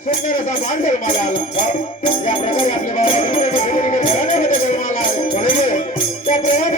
सुंदर असा बांधल जन्माला आला या प्रकारे आपल्या बाळाला घराण्यामध्ये जन्माला आला त्या प्रेमाप्रमाणे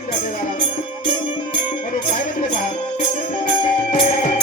में जाने वाला और वो पायलट ने कहा